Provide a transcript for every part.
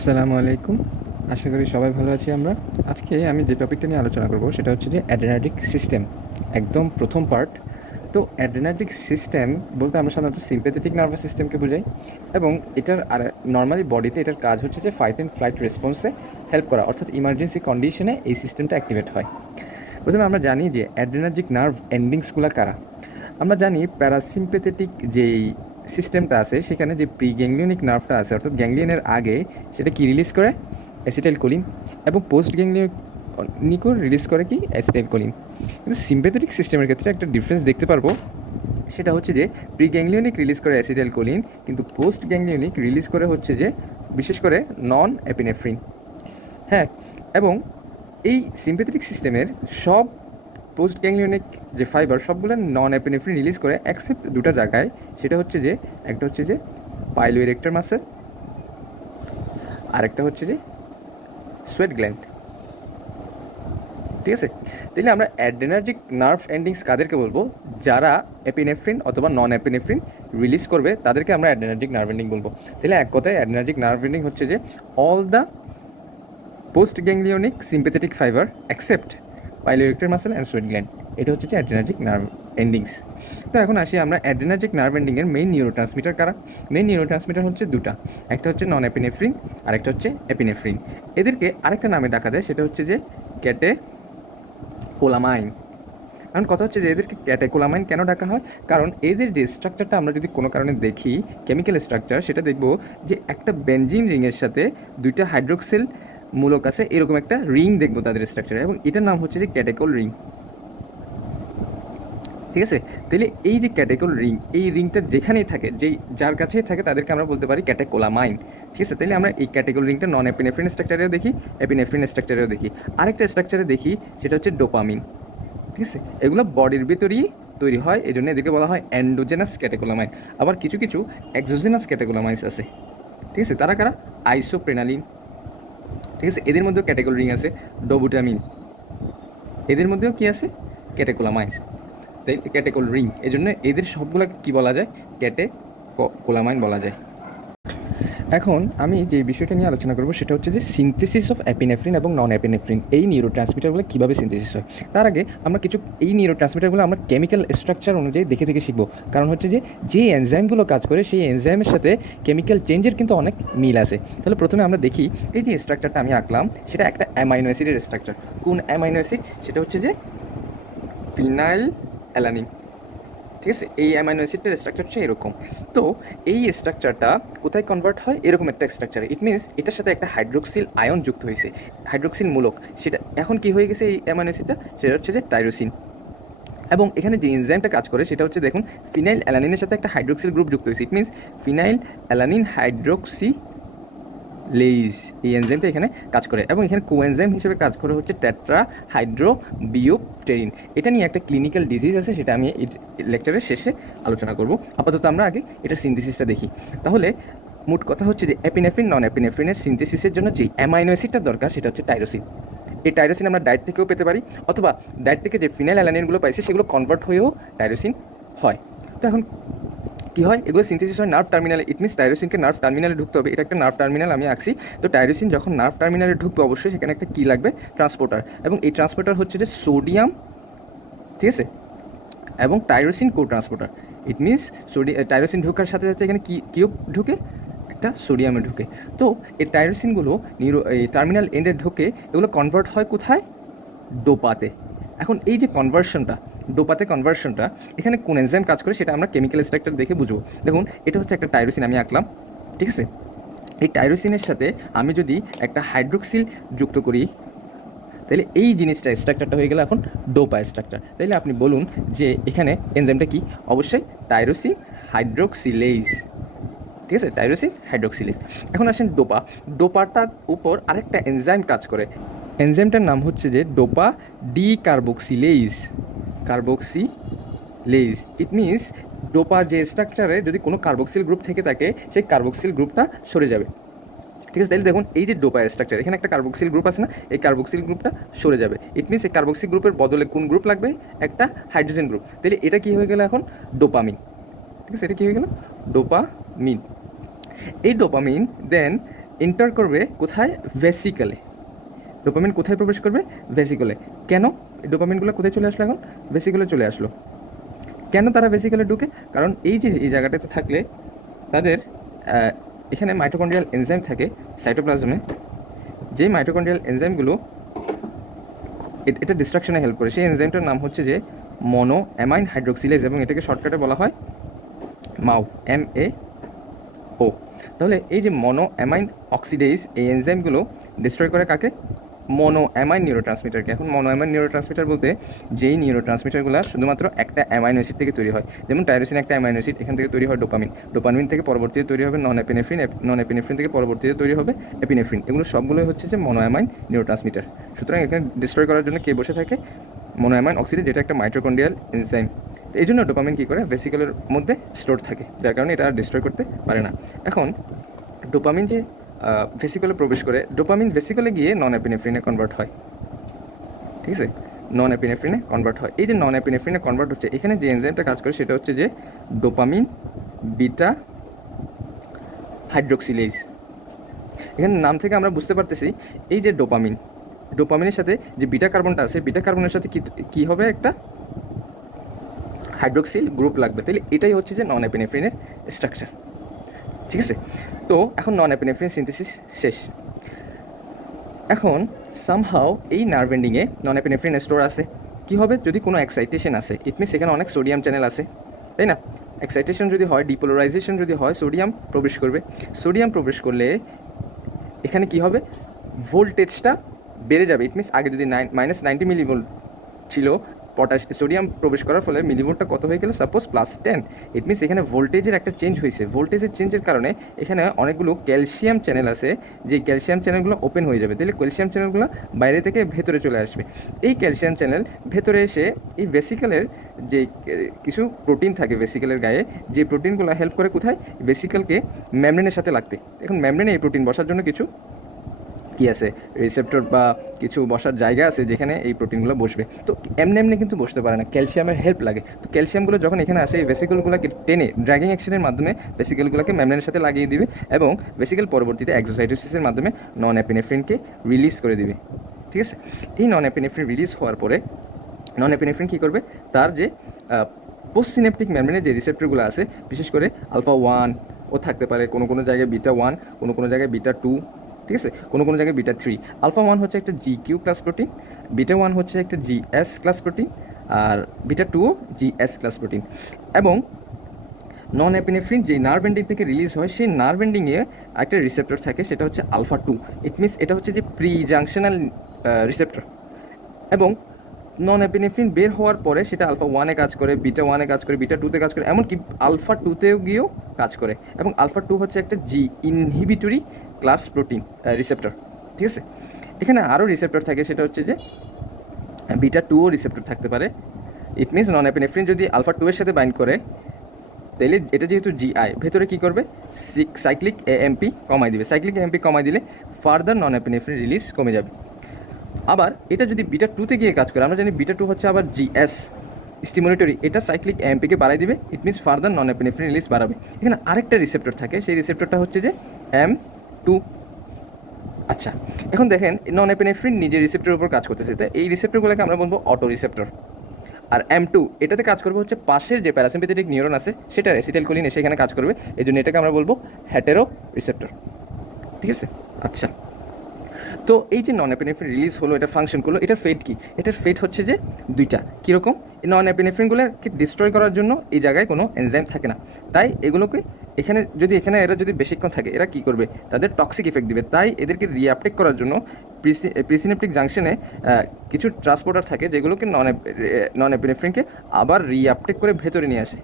আসসালামু আলাইকুম। আশা করি সবাই ভালো আছি আমরা। আজকে আমি যে টপিকটা নিয়ে আলোচনা করব সেটা হচ্ছে যে অ্যাড্রেনার্জিক সিস্টেম। একদম প্রথম পার্ট। তো অ্যাড্রেনার্জিক সিস্টেম বলতে আমরা সাধারণত সিম্প্যাথেটিক নার্ভাস সিস্টেমকে বোঝাই এবং এটার আর নরমালি বডিতে এটার কাজ হচ্ছে যে ফাইট অ্যান্ড ফ্লাইট রেসপন্সে হেল্প করা, অর্থাৎ ইমার্জেন্সি কন্ডিশনে এই সিস্টেমটা অ্যাক্টিভেট হয়। প্রথমে আমরা জানি যে অ্যাড্রেনার্জিক নার্ভ এন্ডিংসগুলো কারা। আমরা জানি প্যারাসিম্প্যাথেটিক যেই সিস্টেমটা আছে সেখানে যে প্রি গ্যাংলিয়নিক নার্ভটা আছে, অর্থাৎ গ্যাংলিয়নের আগে সেটা কি রিলিজ করে? অ্যাসিটাইলকোলিন। এবং পোস্ট গ্যাংলিয়নিকও রিলিজ করে কি? অ্যাসিটাইলকোলিন। কিন্তু সিম্প্যাথেটিক সিস্টেমের ক্ষেত্রে একটা ডিফারেন্স দেখতে পারবো, সেটা হচ্ছে যে প্রি গ্যাংলিয়নিক রিলিজ করে অ্যাসিটাইলকোলিন, কিন্তু পোস্ট গ্যাংলিয়নিক রিলিজ করে হচ্ছে যে বিশেষ করে নন এপিনেফ্রিন। হ্যাঁ, এবং এই সিম্প্যাথেটিক সিস্টেমের সব পোস্ট গ্যাংলিয়নিক যে ফাইবার সবগুলো নন অ্যাপিনেফ্রিন রিলিজ করে অ্যাকসেপ্ট দুটো জায়গায়। সেটা হচ্ছে যে একটা হচ্ছে যে পাইলোইরেক্টর মাসেল, আর একটা হচ্ছে যে সোয়েট গ্ল্যান্ড। ঠিক আছে, তাহলে আমরা অ্যাড্রেনার্জিক নার্ভ এন্ডিংস কাদেরকে বলবো? যারা এপিনেফ্রিন অথবা নন এপিনেফ্রিন রিলিজ করবে তাদেরকে আমরা অ্যাড্রেনার্জিক নার্ভ এন্ডিং বলবো। তাহলে এক কথায় অ্যাড্রেনার্জিক নার্ভ এন্ডিং হচ্ছে যে all the post ganglionic sympathetic fibre except piloerector muscle and sweat gland. এটা হচ্ছে যে অ্যাড্রেনার্জিক নার্ভ এন্ডিংস। তো এখন আসি আমরা অ্যাড্রেনার্জিক নার্ভ এন্ডিংয়ের মেইন নিউরো ট্রান্সমিটার কারা। মেইন নিউরো ট্রান্সমিটার হচ্ছে দুটা, একটা হচ্ছে নন এপিনেফ্রিন আর একটা হচ্ছে এপিনেফ্রিন। এদেরকে আরেকটা নামে ডাকা যায়, সেটা হচ্ছে যে ক্যাটেকোলামাইন। এখন কথা হচ্ছে যে এদেরকে ক্যাটেকোলামাইন কেন ডাকা হয়? কারণ এদের যে স্ট্রাকচারটা আমরা যদি কোনো কারণে দেখি, কেমিক্যাল স্ট্রাকচার, সেটা দেখব যে একটা বেনজিন রিংয়ের সাথে দুইটা হাইড্রোক্সিল মূলক আছে, এরকম একটা রিং দেখবো তাদের স্ট্রাকচারে, এবং এটার নাম হচ্ছে যে ক্যাটেকোল রিং। ঠিক আছে, তাহলে এই যে ক্যাটেকোল রিং, এই রিংটা যেখানেই থাকে, যেই যার কাছেই থাকে, তাদেরকে আমরা বলতে পারি ক্যাটেকোলামাইন। ঠিক আছে, তাহলে আমরা এই ক্যাটেকোল রিংটা নন এপিনেফ্রিন স্ট্রাকচারেও দেখি, এপিনেফ্রিন স্ট্রাকচারেও দেখি। আরেকটা স্ট্রাকচারে দেখি, সেটা হচ্ছে ডোপামিন। ঠিক আছে, এগুলো বডির ভিতরেই তৈরি হয়, এই জন্য এদেরকে বলা হয় অ্যান্ডোজেনাস ক্যাটেকোলামাইন। আবার কিছু কিছু এক্সোজেনাস ক্যাটেকোলামাইন্স আছে। ঠিক আছে, তারা কারা? আইসোপ্রেনালিন। ঠিক আছে, এদের মধ্যেও ক্যাটেকোল রিং আছে। ডোবুটামিন, এদের মধ্যেও কি আছে? ক্যাটেকোলামাইন্স। তাই ক্যাটেকোল রিং, এই জন্য এদের সবগুলো কি বলা যায়? ক্যাটেকোলামাইন বলা যায়। এখন আমি যে বিষয়টা নিয়ে আলোচনা করব সেটা হচ্ছে যে সিনথেসিস অফ অ্যাপিনেফ্রিন এবং নন অ্যাপিনেফ্রিন, এই নিউরো ট্রান্সমিটারগুলো কীভাবে সিনথেসিস হয়। তার আগে আমরা কিছু এই নিউরো ট্রান্সমিটারগুলো আমরা কেমিক্যাল স্ট্রাকচার অনুযায়ী দেখে দেখে শিখবো। কারণ হচ্ছে যে এনজাইমগুলো কাজ করে সেই এনজাইমের সাথে কেমিক্যাল চেঞ্জের কিন্তু অনেক মিল আছে। তাহলে প্রথমে আমরা দেখি, এই যে স্ট্রাকচারটা আমি আঁকলাম সেটা একটা অ্যামাইনো অ্যাসিডের স্ট্রাকচার। কোন অ্যামাইনো অ্যাসিড? সেটা হচ্ছে যে ফিনাইল অ্যালানিন। ঠিক আছে, এই অ্যামাইনো অ্যাসিডটার স্ট্রাকচার হচ্ছে এরকম। তো এই স্ট্রাকচারটা কোথায় কনভার্ট হয়? এরকম একটা স্ট্রাকচারে। ইট মিনস এটার সাথে একটা হাইড্রোক্সিল আয়ন যুক্ত হয়েছে, হাইড্রোক্সিল মূলক। সেটা এখন কি হয়ে গেছে এই অ্যামাইনো অ্যাসিডটা? সেটা হচ্ছে যে টাইরোসিন। এবং এখানে যে এনজাইমটা কাজ করে সেটা হচ্ছে, দেখুন, ফিনাইল অ্যালানিনের সাথে একটা হাইড্রোক্সিল গ্রুপ যুক্ত হয়েছে। It means phenyl alanine hydroxy lays, এই এনজাইমটা এখানে কাজ করে, এবং এখানে কোএনজাইম হিসেবে কাজ করে হচ্ছে টেট্রা হাইড্রোবিউপটেরিন। এটা নিয়ে একটা ক্লিনিক্যাল ডিজিজ আছে, সেটা আমি এই লেকচারের শেষে আলোচনা করব। আপাতত আমরা আগে এটার সিনথেসিসটা দেখি। তাহলে মোট কথা হচ্ছে যে অ্যাপিনেফ্রিন নন অ্যাপিনেফ্রিনের সিনথেসিসের জন্য যে অ্যামাইনো অ্যাসিডটা দরকার সেটা হচ্ছে টাইরোসিন। এই টাইরোসিন আমরা ডায়েট থেকেও পেতে পারি, অথবা ডায়েট থেকে যে ফিনাইল অ্যালানিনগুলো পাইছি সেগুলো কনভার্ট হয়েও টাইরোসিন হয়। তো এখন কী হয়? এগুলো সিনথেসিস হয় নার্ভ টার্মিনালে। ইট মিনস টাইরোসিনকে নার্ভ টার্মিনালে ঢুকতে হবে। এটা একটা নার্ভ টার্মিনাল আমি আঁকছি। তো টাইরোসিন যখন নার্ভ টার্মিনালে ঢুকবে, অবশ্যই সেখানে একটা কী লাগবে? ট্রান্সপোর্টার। এবং এই ট্রান্সপোর্টার হচ্ছে যে সোডিয়াম। ঠিক আছে, এবং tyrosine co transporter. It means tyrosine ঢোকার সাথে সাথে এখানে কিউ ঢুকে, একটা সোডিয়ামে ঢুকে। তো এই টাইরোসিনগুলো এই টার্মিনাল এন্ডে ঢুকে এগুলো কনভার্ট হয় কোথায়? ডোপাতে। এখন এই যে কনভার্সনটা, ডোপাতে কনভার্সনটা, এখানে কোন এনজাইম কাজ করে সেটা আমরা কেমিক্যাল স্ট্রাকচার দেখে বুঝবো। দেখুন, এটা হচ্ছে একটা টাইরোসিন আমি আঁকলাম। ঠিক আছে, এই টাইরোসিনের সাথে আমি যদি একটা হাইড্রোক্সিল যুক্ত করি, তাহলে এই জিনিসটা স্ট্রাকচারটা হয়ে গেলে এখন ডোপা স্ট্রাকচার। তাহলে আপনি বলুন যে এখানে এনজাইমটা কি? অবশ্যই টাইরোসিন হাইড্রোক্সিলেজ। ঠিক আছে, টাইরোসিন হাইড্রোক্সিলেজ। এখন আসেন ডোপা। ডোপাটার উপর আরেকটা এনজাইম কাজ করে, এনজাইমটার নাম হচ্ছে যে dopa decarboxylase. Carboxylase, it means dopa যে স্ট্রাকচারে যদি কোনো কার্বক্সিল গ্রুপ থেকে থাকে, সেই কার্বক্সিল গ্রুপটা সরে যাবে। ঠিক আছে, তাহলে দেখুন এই যে ডোপা স্ট্রাকচার, এখানে একটা কার্বক্সিল গ্রুপ আছে না, এই কার্বক্সিল গ্রুপটা সরে যাবে। ইট মিনস এই কার্বক্সিল গ্রুপের বদলে কোন গ্রুপ লাগবে? একটা হাইড্রোজেন গ্রুপ। তাহলে এটা কী হয়ে গেল এখন? ডোপামিন। ঠিক আছে, এটা কী হয়ে গেল? ডোপামিন। এই ডোপামিন দেন এন্টার করবে কোথায়? ভেসিকলে। ডোপামিন কোথায় প্রবেশ করবে? ভেসিকলে। কেন ডোপামিনগুলো কোথায় চলে আসলো এখন? ভেসিকলে চলে আসলো। কেন তারা ভেসিকলে ঢুকে? কারণ এই যে এই জায়গাটাতে থাকলে তাদের এখানে মাইটোকন্ড্রিয়াল এনজাইম থাকে সাইটোপ্লাজমে, যে মাইটোকন্ড্রিয়াল এনজাইমগুলো এটা ডিস্ট্রাকশনে হেল্প করে। সেই এনজাইমটার নাম হচ্ছে যে মনো অ্যামাইন হাইড্রোক্সিলেজ, এবং এটাকে শর্টকাটে বলা হয় মাও, MAO। তাহলে এই যে মনো অ্যামাইন অক্সিডেজ, এই এনজাইমগুলো ডিস্ট্রয় করে কাকে? মনো অ্যামাইন নিউরোট্রান্সমিটারকে। এখন মনো অ্যামাইন নিউরোট্রান্সমিটার বলতে যেই নিউরোট্রান্সমিটারগুলো শুধুমাত্র একটা অ্যামাইনো অ্যাসিড থেকে তৈরি হয়, যেমন টাইরোসিন একটা অ্যামাইনো অ্যাসিড, এখান থেকে তৈরি হয় ডোপামিন, ডোপামিন থেকে পরবর্তীতে তৈরি হবে নন এপিনেফ্রিন, নন এপিনেফ্রিন থেকে পরবর্তীতে তৈরি হবে এপিনেফ্রিন। এগুলো সবগুলোই হচ্ছে যে মনো অ্যামাইন নিউরোট্রান্সমিটার। সুতরাং এখানে ডিস্ট্রয় করার জন্য কে বসে থাকে? মনো অ্যামাইন অক্সিডেজ, যেটা একটা মাইটোকন্ড্রিয়াল এনজাইম। তো এই জন্য ডোপামিন কী করে? ভেসিকলের মধ্যে স্টোর থাকে, যার কারণে এটা আর ডিস্ট্রয় করতে পারে না। এখন ডোপামিন যে ভেসিকলে প্রবেশ করে, ডোপামিন ভেসিকলে গিয়ে নন এপিনেফ্রিনে কনভার্ট হয়, ঠিক আছে? নন এপিনেফ্রিনে কনভার্ট হয়। এই যে নন এপিনেফ্রিনে কনভার্ট হচ্ছে, এখানে যে এনজাইমটা কাজ করে সেটা হচ্ছে যে ডোপামিন বিটা হাইড্রোক্সিলেজ। এখানে নাম থেকে আমরা বুঝতে পারতেছি এই যে ডোপামিনের সাথে যে বিটা কার্বনটা আছে, বিটা কার্বনের সাথে কী হবে? একটা হাইড্রোক্সিল গ্রুপ লাগবে। তাহলে এটাই হচ্ছে যে নন এপিনেফ্রিনের স্ট্রাকচার, ঠিক আছে? তো এখন নন এপিনেফ্রিন সিনথেসিস শেষ। এখন সামহাও এই নার্ভ এন্ডিংয়ে নন এপিনেফ্রিন স্টোর আছে। কী হবে? যদি কোনো এক্সাইটেশন আসে, ইট মিনস এখানে অনেক সোডিয়াম চ্যানেল আছে, তাই না? এক্সাইটেশন যদি হয়, ডিপোলারাইজেশন যদি হয়, সোডিয়াম প্রবেশ করবে। সোডিয়াম প্রবেশ করলে এখানে কী হবে? ভোল্টেজটা বেড়ে যাবে। ইট মিনস আগে যদি -90 মিলিভোল্ট ছিল, সোডিয়াম প্রবেশ করার ফলে মিলিভোল্টটা কত হয়ে গেল? সাপোজ +10। ইট মিনস এখানে ভোল্টেজের একটা চেঞ্জ হয়েছে। ভোল্টেজের চেঞ্জের কারণে এখানে অনেকগুলো ক্যালসিয়াম চ্যানেল আছে, যে ক্যালসিয়াম চ্যানেলগুলো ওপেন হয়ে যাবে। তাহলে ক্যালসিয়াম চ্যানেলগুলো বাইরে থেকে ভেতরে চলে আসবে। এই ক্যালসিয়াম চ্যানেল ভেতরে এসে এই ভেসিকেলের যে কিছু প্রোটিন থাকে ভেসিকেলের গায়ে, যে প্রোটিনগুলো হেল্প করে কোথায়? ভেসিকেলকে মেমব্রেনের সাথে লাগতে। এখন মেমব্রেনে এই প্রোটিন বসার জন্য কিছু কি আছে? রিসেপ্টর বা কিছু বসার জায়গা আছে যেখানে এই প্রোটিনগুলো বসবে। তো এমনি কিন্তু বসতে পারে না, ক্যালসিয়ামের হেল্প লাগে। তো ক্যালসিয়ামগুলো যখন এখানে আসে, এই ভেসিকেলগুলোকে টেনে ড্র্যাগিং অ্যাকশনের মাধ্যমে ভেসিকেলগুলোকে মেমব্রেনের সাথে লাগিয়ে দিবে, এবং ভেসিকেল পরবর্তীতে এক্সোসাইটোসিসের মাধ্যমে নন এপিনেফ্রিনকে রিলিজ করে দিবে, ঠিক আছে? এই নন এপিনেফ্রিন রিলিজ হওয়ার পরে নন এপিনেফ্রিন কী করবে? তার যে পোস্ট সিনেপটিক মেমব্রেনের যে রিসেপ্টরগুলো আছে, বিশেষ করে α1 ও থাকতে পারে, কোনো জায়গায় β1, কোনো জায়গায় β2, ঠিক আছে? কোনো জায়গায় β3। α1 হচ্ছে একটা GQ ক্লাস প্রোটিন, β1 হচ্ছে একটা GS ক্লাস প্রোটিন, আর β2ও GS ক্লাস প্রোটিন। এবং নন এপিনেফ্রিন যেই নার্ভ এন্ডিং থেকে রিলিজ হয়, সেই নার্ভ এন্ডিংয়ে একটা রিসেপ্টর থাকে, সেটা হচ্ছে α2। ইট মিনস এটা হচ্ছে যে প্রি জাংশনাল রিসেপ্টর। এবং নন এপিনেফ্রিন বের হওয়ার পরে সেটা α1-এ কাজ করে, β1-এ কাজ করে, β2-তে কাজ করে, এমনকি α2-তেও গিয়েও কাজ করে। এবং α2 হচ্ছে একটা ইনহিবিটরি ক্লাস প্রোটিন রিসেপ্টর, ঠিক আছে? এখানে আরও রিসেপ্টর থাকে, সেটা হচ্ছে যে β2ও রিসেপ্টর থাকতে পারে। ইট মিনস নন এপিনেফ্রিন যদি α2-এর সাথে বাইন্ড করে, তাহলে এটা যেহেতু GI, ভেতরে কী করবে? সাইক্লিক AMP কমাই দিবে। সাইক্লিক AMP কমাই দিলে ফার্দার নন এপিনেফ্রিন রিলিজ কমে যাবে। আবার এটা যদি β2-তে গিয়ে কাজ করে, আমরা জানি β2 হচ্ছে আবার GS স্টিমুলেটরি, এটা সাইক্লিক AMP-কে বাড়াই দিবে। It means further non epinephrine release বাড়াবে। এখানে আরেকটা রিসেপ্টর থাকে, সেই রিসেপ্টরটা হচ্ছে যে M2। আচ্ছা, এখন দেখেন নন এপিনেফ্রিন নিজের রিসেপ্টরের উপর কাজ করতেছে, তাই এই রিসেপ্টরগুলোকে আমরা বলবো অটো রিসেপ্টর। আর M2 এটাতে কাজ করবে হচ্ছে পাশের যে প্যারাসিম্পেথেটিক নিউরন আছে, সেটার অ্যাসিটাইলকোলিন এসে এখানে কাজ করবে। এই জন্য এটাকে আমরা বলবো হ্যাটেরো রিসেপ্টর, ঠিক আছে? আচ্ছা, তো এই যে নন এপিনেফ্রিন রিলিজ হলো, এটা ফাংশন করলো, এটার ফেট কি? এটার ফেট হচ্ছে যে দুইটা। কীরকম? এই নন এপিনেফ্রিনগুলোকে ডিস্ট্রয় করার জন্য এই জায়গায় কোনো এনজাইম থাকে না, তাই এগুলোকে এখানে এরা যদি বেশিক্ষণ থাকে, এরা কী করবে? তাদের টক্সিক এফেক্ট দিবে। তাই এদেরকে রিঅ্যাপটেক করার জন্য প্রিসিনেপটিক জাংশনে কিছু ট্রান্সপোর্টার থাকে, যেগুলোকে নন এপিনেফ্রিনকে আবার রিঅ্যাপটেক করে ভেতরে নিয়ে আসে।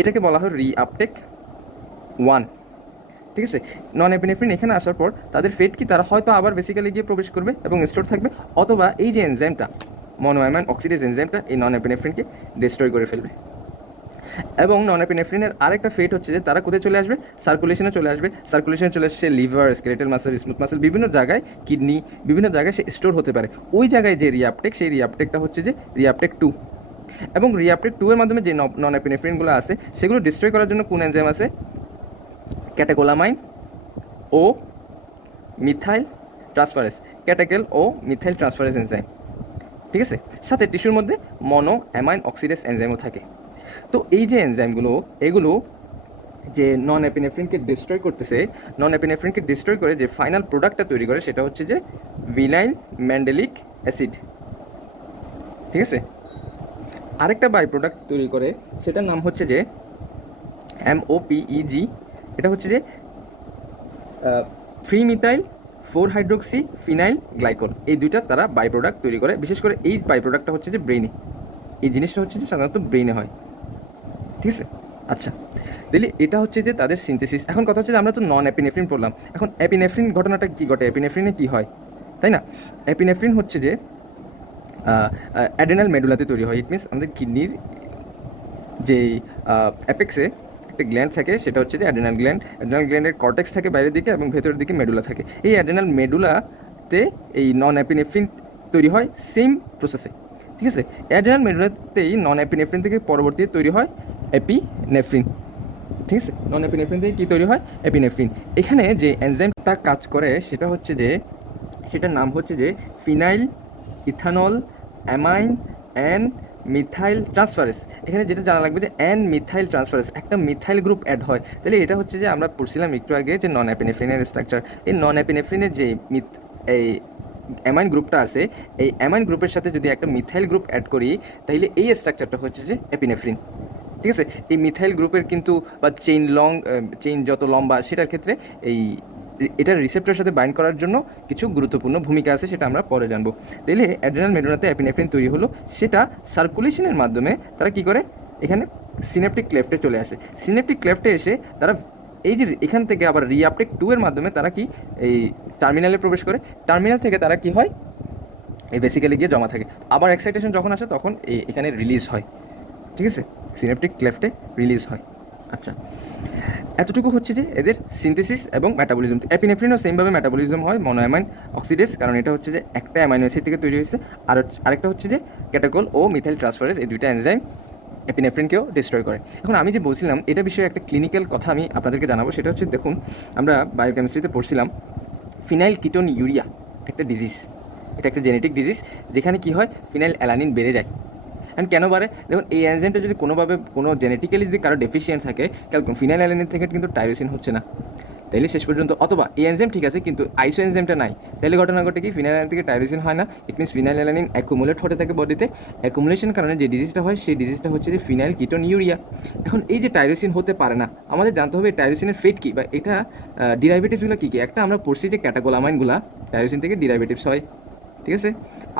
এটাকে বলা হয় রিঅ্যাপটেক 1, ঠিক আছে? নন এপিনেফ্রিন এখানে আসার পর তাদের ফেট কি? তারা হয়তো আবার বেসিক্যালি গিয়ে প্রবেশ করবে এবং স্টোর থাকবে, অথবা এই যে এনজাইমটা মনোঅ্যামাইন অক্সিডেজ এনজাইমটা এই নন এপিনেফ্রিনকে ডিস্ট্রয় করে ফেলবে। এবং নন এপিনেফ্রিনের আরেকটা ফেট হচ্ছে যে তারা কোথায় চলে আসবে? সার্কুলেশনে চলে আসবে। সার্কুলেশনে চলে আসছে liver, skeletal muscle, smooth muscle, বিভিন্ন জায়গায়, কিডনি, বিভিন্ন জায়গায় সে স্টোর হতে পারে। ওই জায়গায় যে রিঅ্যাপটেক, সেই রিঅ্যাপটেকটা হচ্ছে যে রিঅ্যাপটেক 2। এবং রিঅ্যাপটেক 2 এর মাধ্যমে যে নন এপিনেফ্রিনগুলো আছে, সেগুলো ডিস্ট্রয় করার জন্য কোন এনজাইম আছে? ক্যাটেকোলামাইন ও মিথাইল ট্রান্সফারেজ, ক্যাটাকেল ও মিথাইল ট্রান্সফারেজ এনজাইম, ঠিক আছে। সাথে টিস্যুর মধ্যে মনো অ্যামাইন অক্সিডেজ এনজাইমও থাকে। তো এই যে এনজাইমগুলো, এগুলো যে নন এপিনেফ্রিনকে ডিস্ট্রয় করতেছে, নন এপিনেফ্রিনকে ডিস্ট্রয় করে যে ফাইনাল প্রোডাক্টটা তৈরি করে সেটা হচ্ছে যে ভিনাইল ম্যান্ডেলিক অ্যাসিড, ঠিক আছে। আরেকটা বাই প্রোডাক্ট তৈরি করে সেটার নাম হচ্ছে যে MOPEG, এটা হচ্ছে যে 3-মিথাইল 4-হাইড্রোক্সি ফিনাইল গ্লাইকল, এই দুইটা তারা বাই প্রোডাক্ট তৈরি করে। বিশেষ করে এই বাই প্রোডাক্টটা হচ্ছে যে ব্রেনে, এই জিনিসটা হচ্ছে যে সাধারণত ব্রেনে হয়, ঠিক আছে। আচ্ছা, তাহলে এটা হচ্ছে যে তাদের সিনথেসিস। এখন কথা হচ্ছে যে আমরা তো নন অ্যাপিনেফ্রিন পড়লাম, এখন অ্যাপিনেফ্রিন ঘটনাটা কী ঘটে, অ্যাপিনেফ্রিনে কী হয়, তাই না? অ্যাপিনেফ্রিন হচ্ছে যে অ্যাডেনাল মেডুলাতে তৈরি হয়। ইট মিনস আমাদের কিডনির যেই অ্যাপেক্সে একটা গ্ল্যান্ড থাকে, সেটা হচ্ছে যে অ্যাডেনাল গ্ল্যান্ড। অ্যাডেনাল গ্ল্যান্ডের কর্টেক্স থাকে বাইরের দিকে এবং ভেতরের দিকে মেডুলা থাকে। এই অ্যাডেনাল মেডুলাতে এই নন অ্যাপিনেফ্রিন তৈরি হয় সেম প্রসেসে, ঠিক আছে। অ্যাডেনাল মেডুলাতেই নন অ্যাপিনেফ্রিন থেকে পরবর্তীতে তৈরি হয় এপিনেফ্রিন, ঠিক আছে। নন এপিনেফ্রিন থেকে কী তৈরি হয়, এপিনেফ্রিন। এখানে যে এনজাইমটা কাজ করে সেটা হচ্ছে যে, সেটার নাম হচ্ছে যে phenyl ethanol amine and methyl transferase. এখানে যেটা জানা লাগবে যে অ্যান মিথাইল ট্রান্সফারেস, একটা মিথাইল গ্রুপ অ্যাড হয়। তাহলে এটা হচ্ছে যে আমরা পড়ছিলাম একটু আগে যে নন অ্যাপিনেফ্রিনের স্ট্রাকচার। এই নন অ্যাপিনেফ্রিনের যে এই অ্যামাইন গ্রুপটা আছে, এই অ্যামাইন গ্রুপের সাথে যদি একটা মিথাইল গ্রুপ অ্যাড করি তাহলে এই স্ট্রাকচারটা হচ্ছে যে এপিনেফ্রিন, ঠিক আছে। এই মিথাইল গ্রুপের কিন্তু বা চেইন যত লম্বা সেটার ক্ষেত্রে এটার রিসেপ্টরের সাথে বাইন্ড করার জন্য কিছু গুরুত্বপূর্ণ ভূমিকা আছে, সেটা আমরা পরে জানবো। তাইলে অ্যাড্রেনাল মেডুলাতে অ্যাপিনেফ্রিন তৈরি হলো, সেটা সার্কুলেশনের মাধ্যমে তারা কি করে, এখানে সিনেপটিক ক্লেফটে চলে আসে। সিনেপটিক ক্লেফটে এসে তারা এই যে এখান থেকে আবার রিআপটেক 2 এর মাধ্যমে তারা কি এই টার্মিনালে প্রবেশ করে। টার্মিনাল থেকে তারা কি হয়, এই বেসিক্যালি গিয়ে জমা থাকে। আবার এক্সাইটেশন যখন আসে তখন এখানে রিলিজ হয়, ঠিক আছে, সিনেপটিক ক্লেফটে রিলিজ হয়। আচ্ছা, এতটুকু হচ্ছে যে এদের সিনথেসিস এবং মেটাবলিজম। অ্যাপিনেফ্রিনও সেমভাবে মেটাবলিজম হয় মনোঅ্যামাইন অক্সিডেজ, কারণ এটা হচ্ছে যে একটা অ্যামাইনো অ্যাসিড থেকে তৈরি হয়েছে। আর আরেকটা হচ্ছে যে ক্যাটাকল ও মিথাইল ট্রান্সফারেজ, এই দুইটা এনজাইম অ্যাপিনেফ্রিনকেও ডিস্ট্রয় করে। এখন আমি যে বলছিলাম এটা বিষয়ে একটা ক্লিনিক্যাল কথা আমি আপনাদেরকে জানাবো, সেটা হচ্ছে দেখুন আমরা বায়োকেমিস্ট্রিতে পড়ছিলাম ফিনাইল কিটোন ইউরিয়া একটা ডিজিজ, এটা একটা জেনেটিক ডিজিজ যেখানে কি হয়, ফিনাইল অ্যালানিন বেড়ে যায়। অ্যান্ড কেন বাড়ে, দেখুন এই এনজাইমটা যদি কোনোভাবে কোনো জেনেটিক্যালি যদি কারো ডেফিসিয়েন্ট থাকে, কারণ ফিনাইল অ্যালানিন থেকে কিন্তু টাইরোসিন হচ্ছে না, তাইলে শেষ পর্যন্ত অথবা এই এনজাইম ঠিক আছে কিন্তু আইসো এনজাইমটা নাই, তাহলে ঘটনা ঘটে কি ফিনাইল অ্যালানিন থেকে টাইরোসিন হয় না। It means phenyl alanine accumulate হতে থাকে বডিতে। অ্যাকুমুলেশন কারণে যে ডিজিজটা হয় সেই ডিজিজটা হচ্ছে যে ফিনাইল কিটোন ইউরিয়া। এখন এই যে টাইরোসিন হতে পারে না, আমাদের জানতে হবে টাইরোসিনের ফেট কী বা এটা ডিরাইভেটিভসগুলো কী কী। একটা আমরা পড়ছি যে ক্যাটাকোলামাইনগুলা টাইরোসিন থেকে ডিরাইভেটিভস হয়, ঠিক আছে।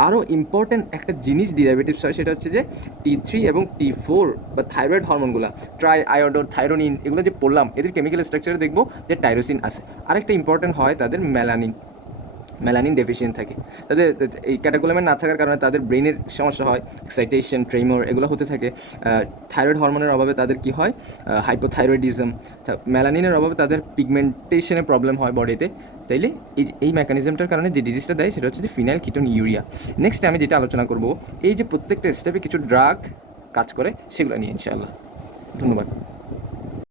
আরও ইম্পর্ট্যান্ট একটা জিনিস ডিরাইভেটিভস হয়, সেটা হচ্ছে যে T3 এবং T4 বা থাইরয়েড হরমোনগুলো, ট্রাই আয়োডো থাইরোনিন, এগুলো যে পড়লাম এদের কেমিক্যাল স্ট্রাকচারে দেখবো যে টাইরোসিন আছে। আরেকটা ইম্পর্ট্যান্ট হয় তাদের মেলানিন ডেফিসিয়েন্ট থাকে। তাদের এই ক্যাটাকোলামাইন না থাকার কারণে তাদের ব্রেনের সমস্যা হয়, এক্সাইটেশন ট্রেমর এগুলো হতে থাকে। থাইরয়েড হরমোনের অভাবে তাদের কি হয়, হাইপোথাইরয়েডিজম। মেলানিনের অভাবে তাদের পিগমেন্টেশনের প্রবলেম হয় বডিতে। তাইলে এই মেকানিজমটার কারণে যে ডিজিজটা দেয় সেটা হচ্ছে যে ফিনাইল কিটোন ইউরিয়া। নেক্সট আমি যেটা আলোচনা করব, এই যে প্রত্যেকটা স্টেপে কিছু ড্রাগ কাজ করে সেগুলো নিয়ে ইনশাআল্লাহ। ধন্যবাদ।